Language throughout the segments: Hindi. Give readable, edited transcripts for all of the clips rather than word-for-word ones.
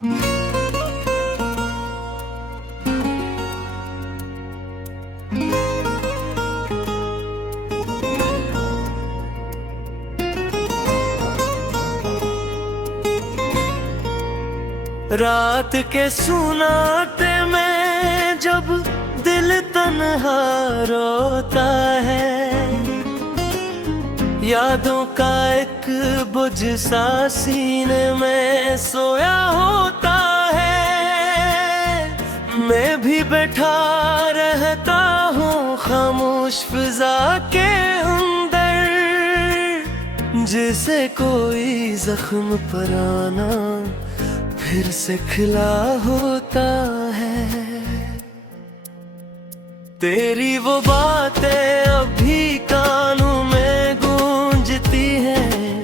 रात के सुनाते में जब दिल तन्हा रोता है, यादों का एक बुझ सा सीने में सोया होता है। मैं भी बैठा रहता हूँ खामोश फिजा के अंदर, जैसे कोई जख्म पुराना फिर से खिला होता है। तेरी वो बातें अभी कानों में गूंजती हैं,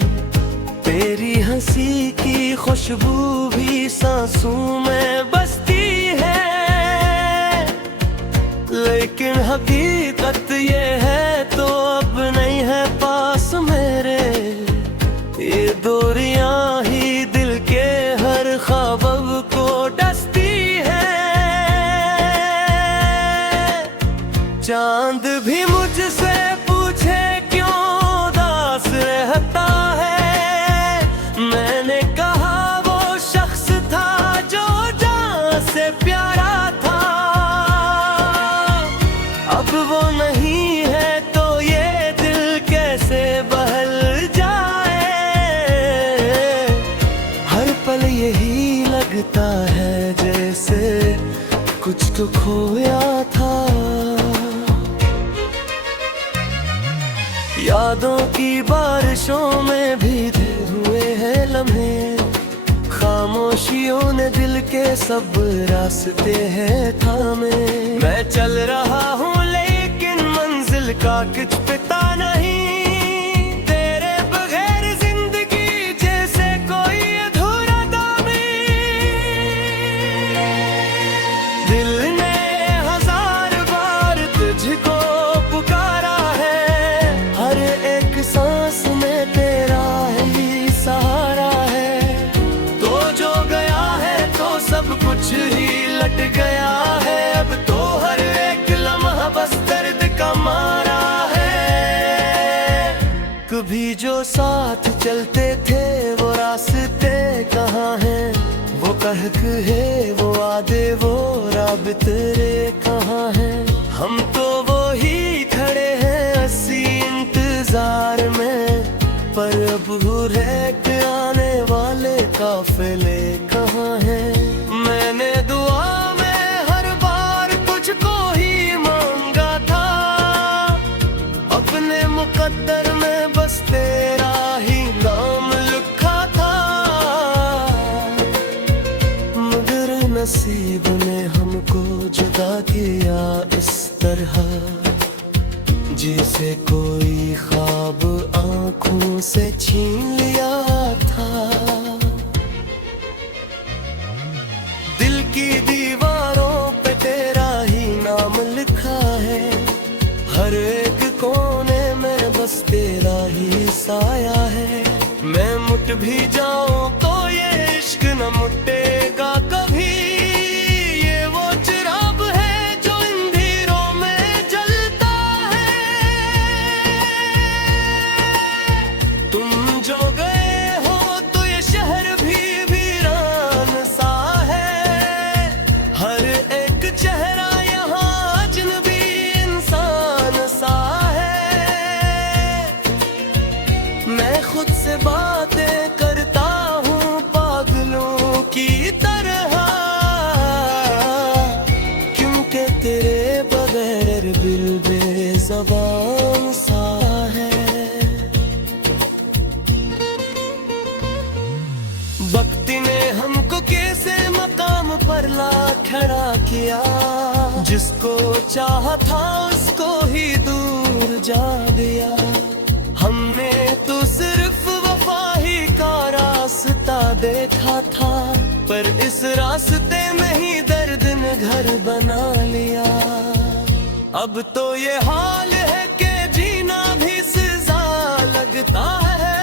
तेरी हंसी की खुशबू भी सांसों में बसती है। लेकिन हकीकत ये है तो अब नहीं है पास मेरे, ये दूरियां ही दिल के हर ख्वाब को डसती है। चांद भी मुझसे पूछे क्यों उदास रहता है, मैंने कहा वो शख्स था जो जान से प्यारा था। अब वो नहीं है तो ये दिल कैसे बहल जाए। हर पल यही लगता है जैसे कुछ तो खोया था। यादों की बारिशों में भीगे हुए हैं लम्हे, खामोशियों ने दिल के सब रास्ते हैं थामे। मैं चल रहा हूँ लेकिन मंजिल का कुछ पता नहीं, तेरे बगैर जिंदगी जैसे कोई अधूरा दामी। दिल ने हजार बार तुझको पुकारा है, हर एक सांस में तेरा ही सहारा है। तो जो गया है तो सब कुछ ही लट गया है, अब तो हर एक लम्हा बस दर्द का मारा है। कभी जो साथ चलते थे वो रास्ते कहाँ हैं, वो कहक है वो वादे वो राबिते कहाँ हैं। हम तो वो ही खड़े हैं अस्सी इंतजार में, पर अब रह के आने वाले काफिले कहाँ हैं। मैंने दुआ में हर बार तुझको ही मांगा था, अपने मुकद्दर में बस तेरा ही नाम लिखा था। मगर नसीब ने हमको जुदा किया इस तरह, जिसे कोई ख्वाब आंखों से छीन लिया था। दिल की दीवारों पे तेरा ही नाम लिखा है, हर एक कोने में बस तेरा ही साया है। मैं मुट भी जाऊं तो ये इश्क न मुटेगा कभी, ये वो चिराग है जो अंधेरों में जलता है। तुम जो गए हो तो ये शहर भी वीरान सा है, हर एक चेहरा यहाँ अजनबी इंसान सा है। मैं खुद से बातें करता हूँ पागलों की तरह, क्योंकि तेरे बगैर दिल बेज़बान सा है। वक्त ने हमको कैसे मकाम पर ला खड़ा किया, जिसको चाहा था उसको ही दूर जा दिया। हमने तो सिर्फ वफा ही का रास्ता देखा था, पर इस रास्ते में ही दर्द ने घर बना लिया। अब तो ये हाल है कि जीना भी सजा लगता है,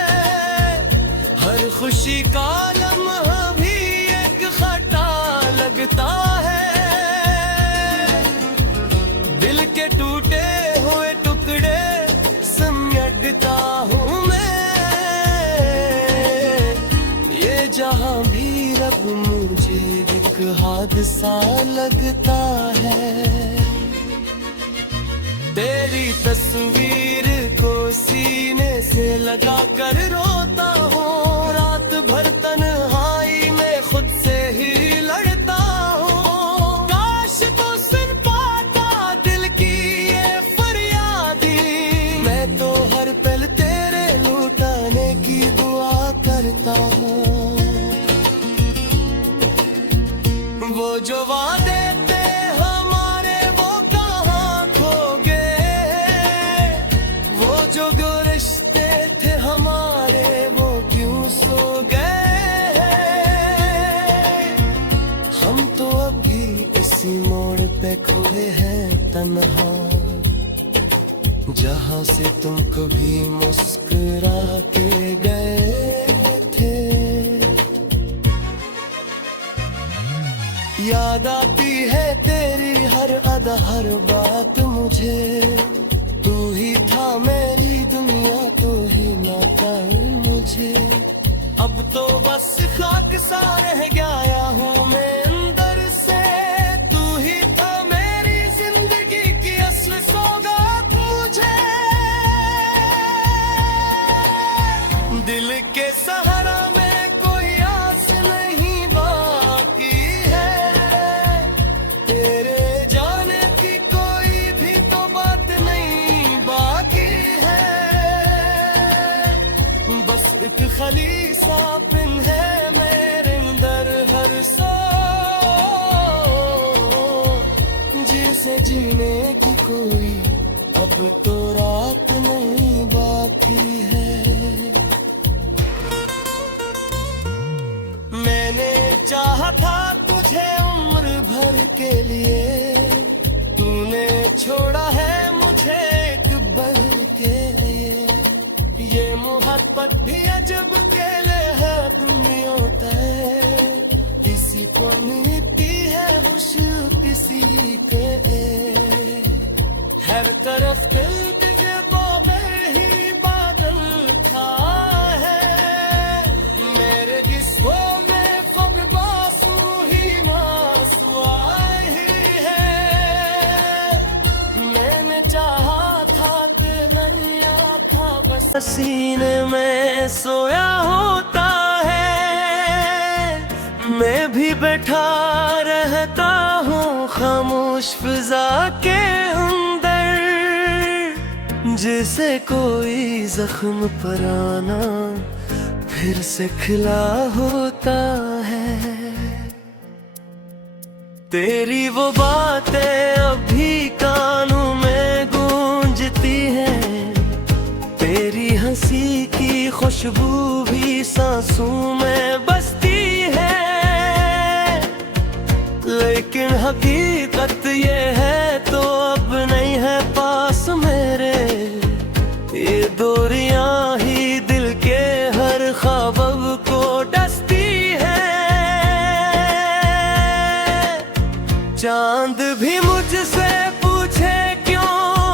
हर खुशी का लम्हा भी एक जहां भी रब मुझे एक हादसा लगता है। तेरी तस्वीर को सीने से लगा कर रोता हूँ, रात भर तन्हाई में खुद से ही लड़ता हूँ। काश तो सुन पाता दिल की ये फरियादी, मैं तो हर पल तेरे लुटाने की दुआ करता हूँ। वो जो वादे थे हमारे वो कहाँ खो गए, वो जो रिश्ते थे हमारे वो क्यों सो गए। हम तो अभी इसी मोड़ पे खोए हैं तन्हा, जहाँ से तुम कभी मुस्कुरा के गए थे। याद आती है तेरी हर अदा हर बात मुझे, तू ही था मेरी दुनिया, तू ही नाता मुझे। अब तो बस खाक सा रह गया हूँ मैं अंदर से, तू ही था मेरी जिंदगी की असल सौगात मुझे। दिल के सहारा में कोई आस नहीं बाकी है, तेरे जाने की कोई भी तो बात नहीं बाकी है। बस एक खाली सा पिन है मेरे अंदर हर सौ, जिसे जीने की कोई अब तो रात नहीं बाकी है। मैंने चाहा था तुझे उम्र भर के लिए, तूने छोड़ा है मुझे एक पल के लिए। ये मोहब्बत भी अजब खेल है दुनिया तय, किसी को मिलती है खुश किसी के। हर तरफ दिल के बाबे ही बादल था है, मेरे किस्मों में फग बासु ही मासुआ ही है। मैंने चाहा था कि नैया था बस सीने में सोया होता है, मैं भी बैठा रहता हूँ खामोश फिजा के अंदर, जैसे कोई जख्म पुराना फिर से खिला होता है। तेरी वो बातें अभी कानों में गूंजती हैं, तेरी हंसी की खुशबू भी सांसों में बसती है। लेकिन हकीकत ये है तो अब नहीं है पास मेरे, ये दूरियां ही दिल के हर ख्वाब को डसती है। चांद भी मुझसे पूछे क्यों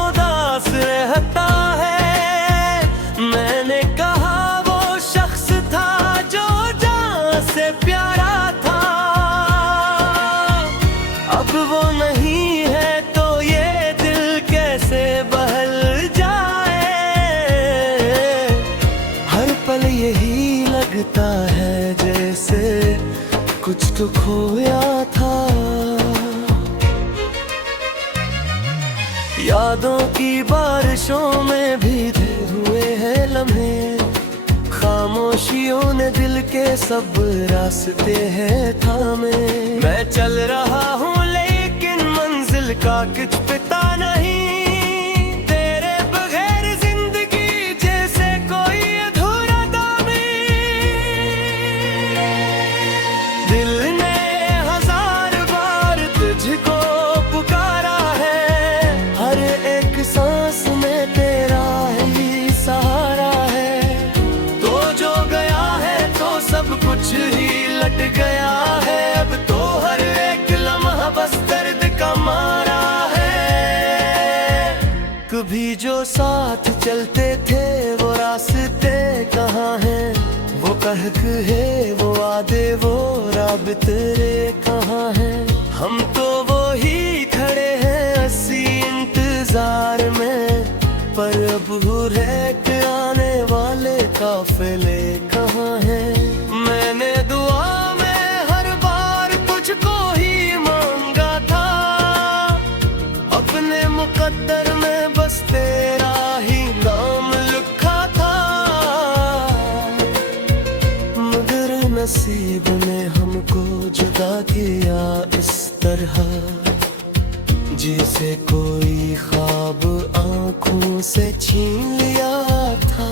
उदास रहता है, मैंने कहा वो शख्स था जो जान से प्यारा था। अब वो नहीं है तो ये दिल कैसे बहल जाए, हर पल यही लगता है जैसे कुछ तो खोया था। यादों की बारिशों में भीगे हुए हैं लम्हे, खामोशियों ने दिल के सब रास्ते हैं थामे। मैं चल रहा हूँ लेकिन मंजिल का कुछ पता नहीं, तेरे बगैर जिंदगी जैसे कोई अधूरा दामी। दिल ने हजार बार तुझको पुकारा है, हर एक सांस में तेरा ही सहारा है। तो जो गया है तो सब कुछ ही लट गया है, अब तो हर एक लम्हा बस दर्द का मारा है। कभी जो साथ चलते थे वो रास्ते कहाँ हैं, वो कह सार्थक है वो वादे वो राबिते कहाँ हैं। हम तो वो ही खड़े हैं अस्सी इंतजार में, पर अब रह के आने वाले काफिले कहाँ हैं। मैंने दुआ में हर बार तुझको ही मांगा था, अपने मुकद्दर में बस तेरा ही नाम लिखा था। मगर नसीब ने हमको जुदा किया इस तरह, जिसे कोई ख्वाब आंखों से छीन लिया था।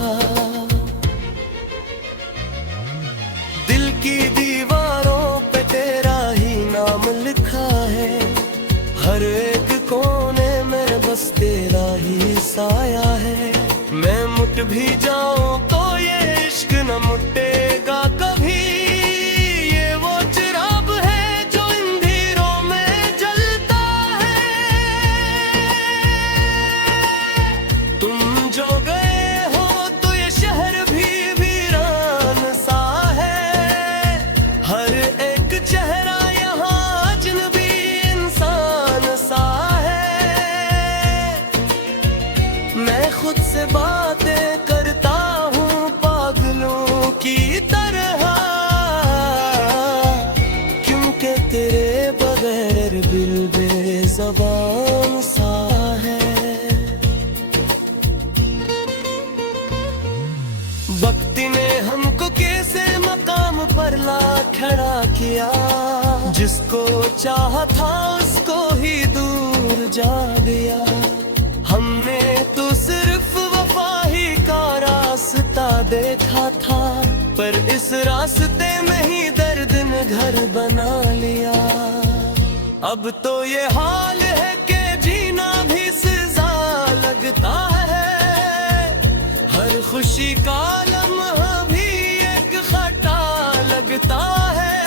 दिल की दीवारों पे तेरा ही नाम लिखा है, हर एक कोने में बस तेरा ही साया है। मैं मुट भी जाऊं तो ये इश्क न मुटेगा कभी, ये वो चिराग है जो अंधेरों में जलता है। तुम जो गए हो तो ये शहर भी वीरान सा है, हर एक चेहरा यहाँ अजनबी इंसान सा है। मैं खुद से बातें करता हूँ पागलों की तरह, क्योंकि तेरे बगैर दिल बेज़बान सा है। वक्त ने हमको कैसे मकाम पर ला खड़ा किया, जिसको चाहा था उसको ही दूर जा दिया। हमने तो सिर्फ वफा ही का रास्ता देखा था, पर इस रास्ते में ही दर्द ने घर बना लिया। अब तो ये हाल है कि जीना भी सजा लगता है, हर खुशी का लम्हा भी एक खटा लगता है।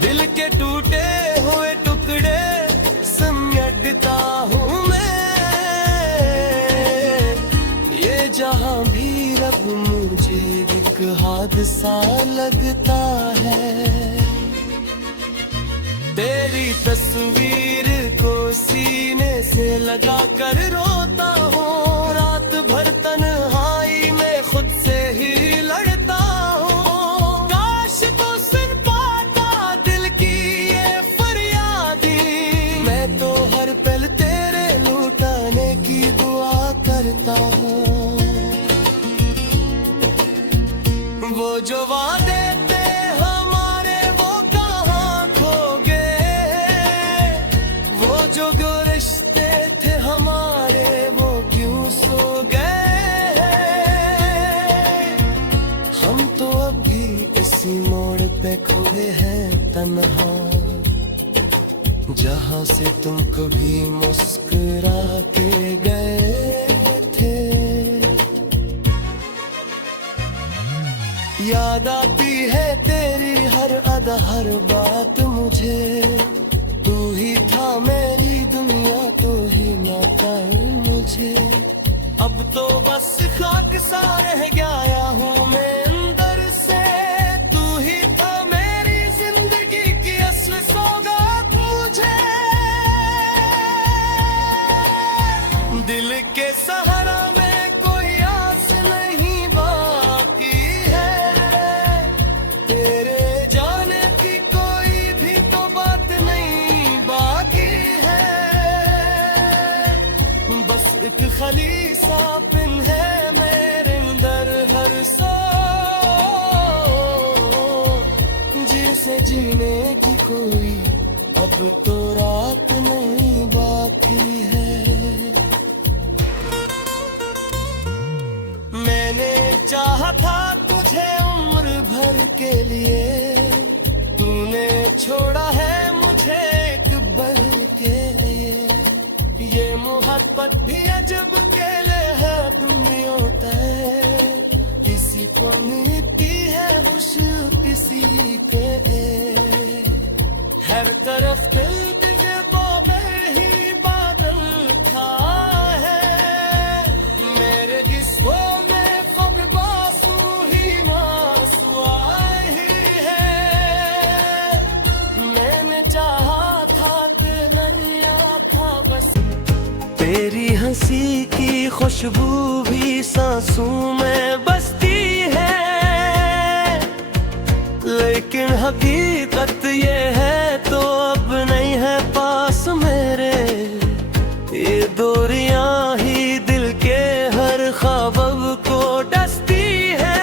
दिल के टूटे हुए टुकड़े समेटता हूँ मैं, ये जहाँ भी रब मुझे एक हादसा लगता है। तेरी तस्वीर को सीने से लगा कर रोता हूँ, रात भर तन्हाई में खुद से ही लड़ता हूँ। काश तो सुन पाता दिल की ये फरियादी, मैं तो हर पल तेरे लुटाने की दुआ करता हूँ। वो जो वादे थे हमारे वो कहाँ खो गए, वो जो रिश्ते थे हमारे वो क्यों सो गए। हम तो अभी इसी मोड़ पे खोए हैं तन्हा, जहाँ से तुम कभी मुस्कुरा के गए थे। याद आती है तेरी हर अदा हर बात मुझे, तू ही था मेरी दुनिया तो ही ना कर मुझे। अब तो बस खाक सा रह गया हूँ मैं अंदर से, तू ही था मेरी जिंदगी की असली सौगात मुझे। दिल के सहारा में कोई आस नहीं बाकी है, तेरे जाने की कोई भी तो बात नहीं बाकी है। बस एक खाली सा पिन है मेरे अंदर हर सौ, जिसे जीने की कोई अब तो रात नहीं बाकी है। मैंने चाहा था तुझे उम्र भर के लिए, तूने छोड़ा है मुझे एक पल के लिए। ये मोहब्बत भी अजब अकेले है दुनिया तय, इसी को मिलती है खुश किसी के। हर तरफ दिल के बाबे ही बादल था है, मेरे जिस्मों में फग बासू हंसी की खुशबू भी सांसों में बसती है, लेकिन हकीकत ये है तो अब नहीं है पास मेरे। ये दूरियां ही दिल के हर ख्वाब को डसती है।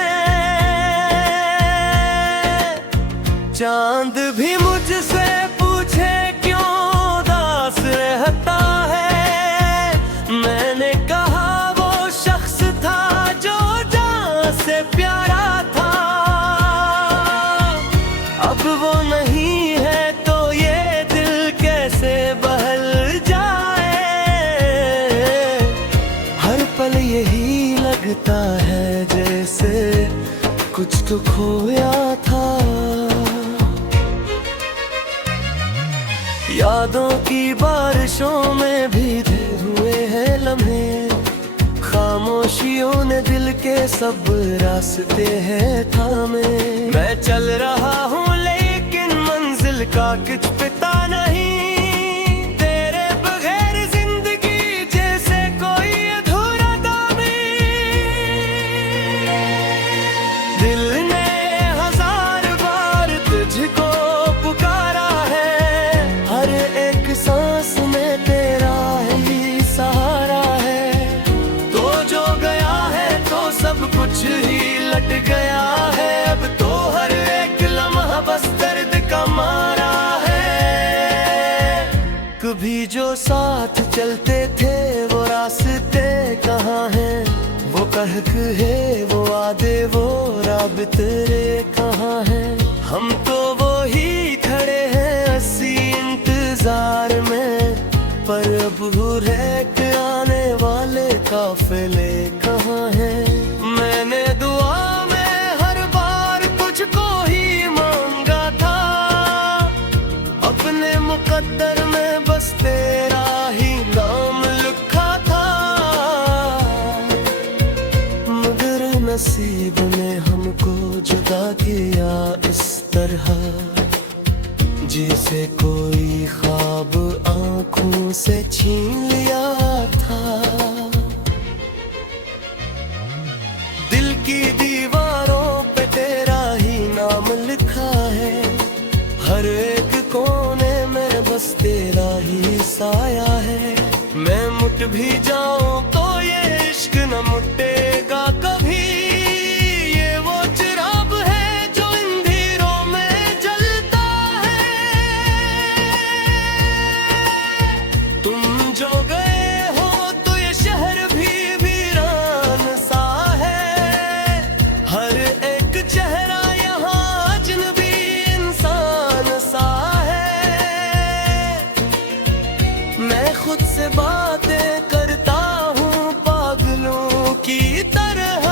चांद भी मुझसे पूछे क्यों उदास रहता है, मैंने कहा वो शख्स था जो जान से प्यारा था। अब वो नहीं है तो ये दिल कैसे बहल जाए। हर पल यही लगता है जैसे कुछ तो खोया था। यादों की बारिशों में भीगे हुए हैं लम्हे, खामोशियों ने दिल के सब रास्ते हैं थामे। मैं चल रहा हूँ लेकिन मंजिल का कुछ पता नहीं, तेरे बगैर जिंदगी जैसे कोई अधूरा दामी। दिल ने हजार बार तुझको पुकारा है, हर एक सांस में तेरा ही सहारा है। तो जो गया है तो सब कुछ ही लट गया है, अब तो हर एक लम्हा बस दर्द का मारा है। कभी जो साथ चलते थे वो रास्ते कहाँ हैं, वो कहक है वो वादे वो राबिते कहाँ हैं। हम तो वो ही खड़े हैं अस्सी इंतजार में, पर अब रह के आने वाले काफिले कहाँ हैं। मैंने दुआ में हर बार तुझको ही मांगा था, अपने मुकद्दर में बस तेरा ही नाम लिखा था। मगर नसीब ने हमको जुदा किया इस तरह, जिसे कोई ख्वाब आंखों से छीन लिया था। दिल की दीवारों पे तेरा ही नाम लिखा है, हर एक कोने में बस तेरा ही साया है। मैं मुट भी जाऊं तो ये इश्क न मुटेगा कभी, ये वो चिराग है जो अंधेरों में जलता है। तुम जो गए हो तो ये शहर भी वीरान सा है, हर एक चेहरा यहाँ अजनबी इंसान सा है। मैं खुद से बातें करता हूँ पागलों की तरह,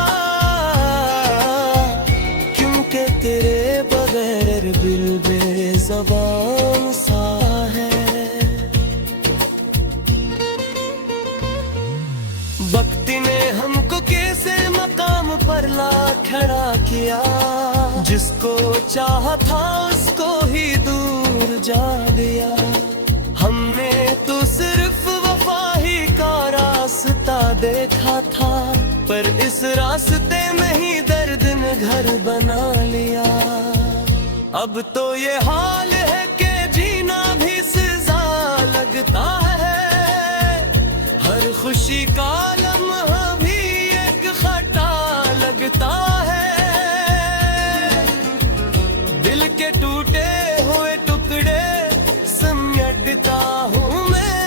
क्योंकि तेरे बगैर दिल बेज़बान सा है। वक्त ने हमको कैसे मकाम पर ला खड़ा किया, जिसको चाहा था उसको ही दूर जा दिया। हमने तो सिर्फ वफा ही का रास्ता देखा था, पर इस रास्ते में ही दर्द ने घर बना लिया। अब तो ये हाल है कि जीना भी सजा लगता है, हर खुशी का लम्हा भी एक खटा लगता है। दिल के टूटे हुए टुकड़े समेटता हूँ मैं,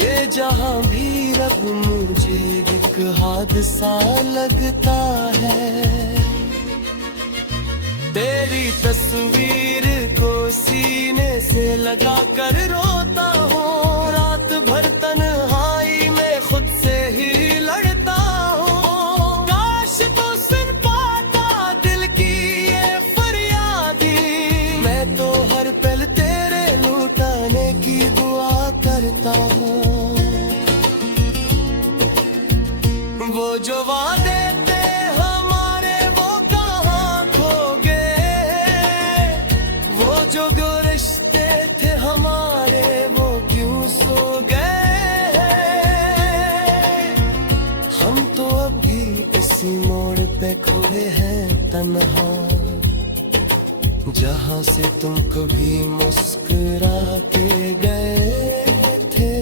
ये जहाँ भी रब मुझे एक हादसा लगता है। तेरी तस्वीर को सीने से लगा कर रोता हूँ, रात भर तन्हाई में खुद से ही लड़ता हूँ। काश तो सुन पाता दिल की ये फरियादी, मैं तो हर पल तेरे लुटाने की दुआ करता हूँ। वो जो वादे थे पे खोए हैं तन्हा, जहां से तुम कभी मुस्कुरा के गए थे।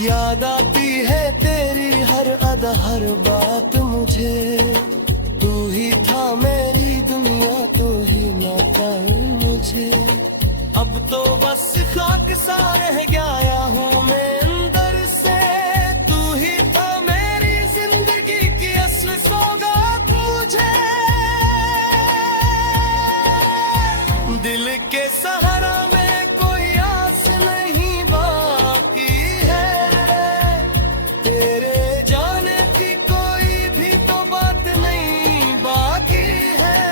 याद आती है तेरी हर अदा हर बात मुझे, तू ही था मेरी दुनिया, तू ही माता मुझे। अब तो बस खाक सा रह गया हूँ मैं अंदर से, तू ही था मेरी जिंदगी की असली सौगात मुझे। दिल के सहारा में कोई आस नहीं बाकी है, तेरे जाने की कोई भी तो बात नहीं बाकी है।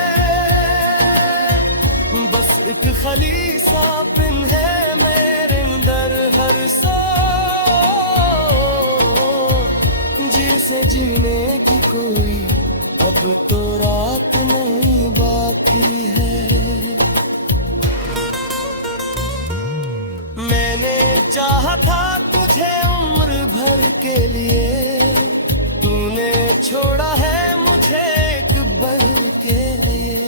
बस एक खाली सा पिन है मेरे अंदर हर सौ, जिसे जीने की कोई अब तो रात नहीं बाकी है। मैंने चाहा था तुझे उम्र भर के लिए, तूने छोड़ा है मुझे एक पल के लिए।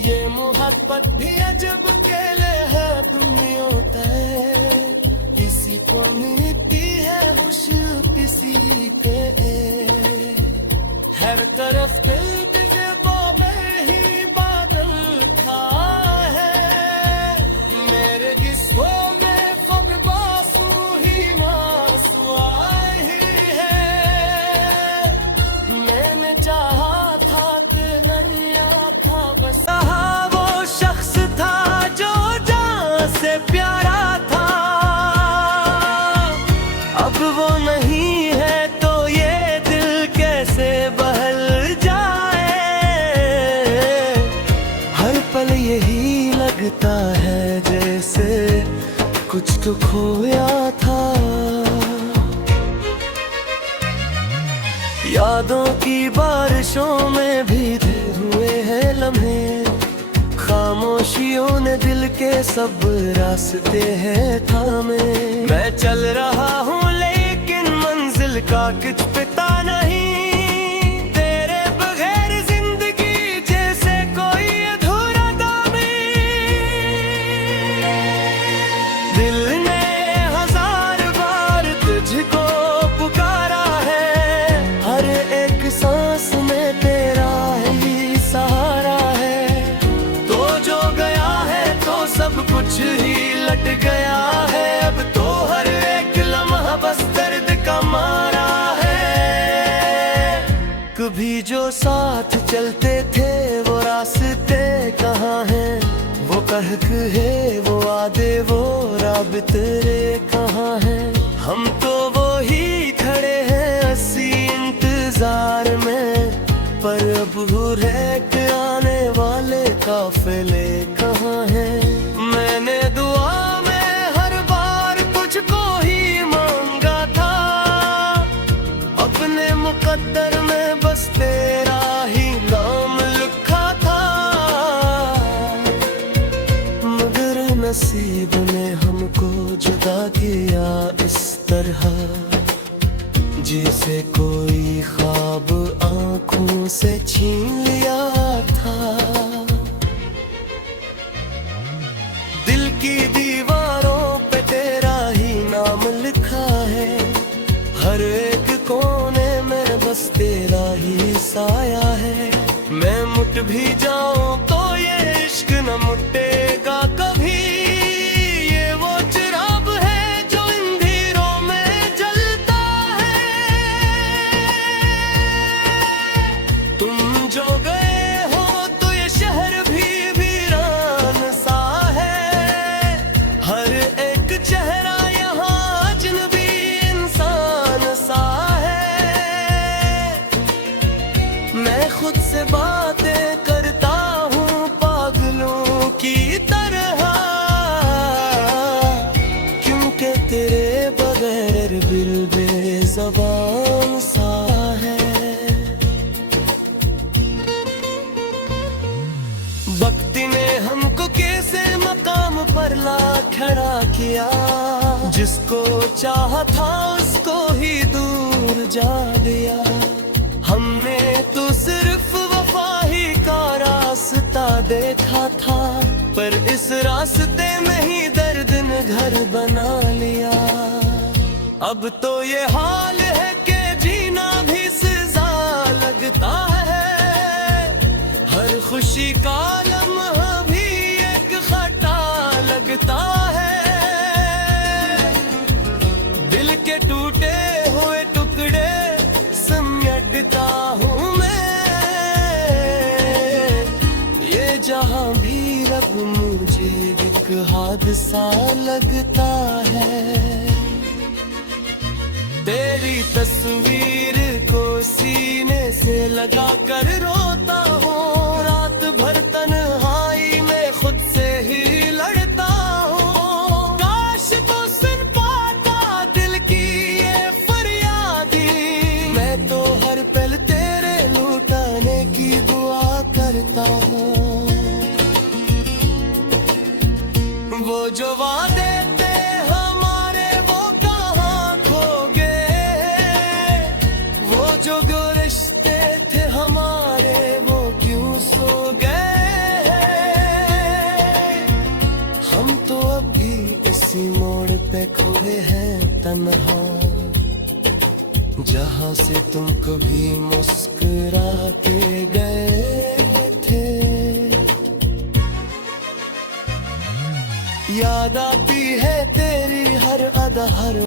ये मोहब्बत भी अजब खेले है दुनिया तय, किसी को मिलती है खुशी किसी के। हर तरफ दिल तुझे में ही बादल था है, मेरे किस्मों में फग बासु ही मासुआए ही है। मैंने चाहा था तिलनिया था बस, वो शख्स था जो जान से प्यारा था। अब वो नहीं है तो ये दिल कैसे बहल जाए। हर पल यही लगता है जैसे कुछ तो खोया था। यादों की बारिशों में भीगे हुए हैं लम्हे, खामोशियों ने दिल के सब रास्ते हैं थामे। मैं चल रहा हूँ लेकिन मंजिल का कुछ पता नहीं, तेरे बगैर जिंदगी जैसे कोई अधूरा दामी। दिल ने हजार बार तुझको पुकारा है, हर एक सांस में तेरा ही सहारा है। तो जो गया है तो सब कुछ ही लट गया है, अब तो हर एक लम्हा बस दर्द का मारा है। कभी जो साथ चलते थे वो रास्ते कहाँ हैं, वो कहक है वो वादे वो राबिते कहाँ हैं। हम तो वो ही खड़े हैं अस्सी इंतजार में, पर अब रह के आने वाले काफिले कहाँ हैं। मैंने दुआ में हर बार तुझको ही मांगा था, अपने मुकद्दर में बस तेरा ही नाम लिखा था। मगर नसीब ने हमको जुदा किया इस तरह, जिसे कोई ख्वाब आंखों से छीन लिया था। दिल की दीवारों पे तेरा ही नाम लिखा है, हर एक कोने में बस तेरा ही साया है। मैं मुट भी जाऊं तो ये इश्क न मुटेगा कभी, ये वो चिराग है जो अंधेरों में जलता है। तुम जो गए हो तो ये शहर भी वीरान सा है, हर एक चेहरा यहाँ अजनबी इंसान सा है। मैं खुद से बातें करता हूँ पागलों की तरह, क्योंकि तेरे बगैर दिल बेज़बान सा है। वक्त ने हमको कैसे मकाम पर ला खड़ा किया, जिसको चाहा था उसको उसको ही दूर जा दिया। हमने तो सिर्फ वफा ही का रास्ता देखा था, पर इस रास्ते में ही दर्द ने घर बना लिया। अब तो ये हाल है कि जीना भी सजा लगता है, हर खुशी का लम्हा भी एक खटा लगता है। दिल के टूटे हुए टुकड़े समेटता हूँ मैं, ये जहां भी रब मुझे एक हादसा लगता है। तेरी तस्वीर को सीने से लगा कर रोता हूँ, रात भर तन्हाई में खुद से ही लड़ता हूँ। काश तो सुन पाता दिल की ये फरियादी, मैं तो हर पल तेरे लुटाने की दुआ करता हूँ। वो जो वादे इसी मोड़ पे खोए हैं तन्हा, जहां से तुम कभी मुस्कुरा के गए थे। याद आती है तेरी हर अदा हर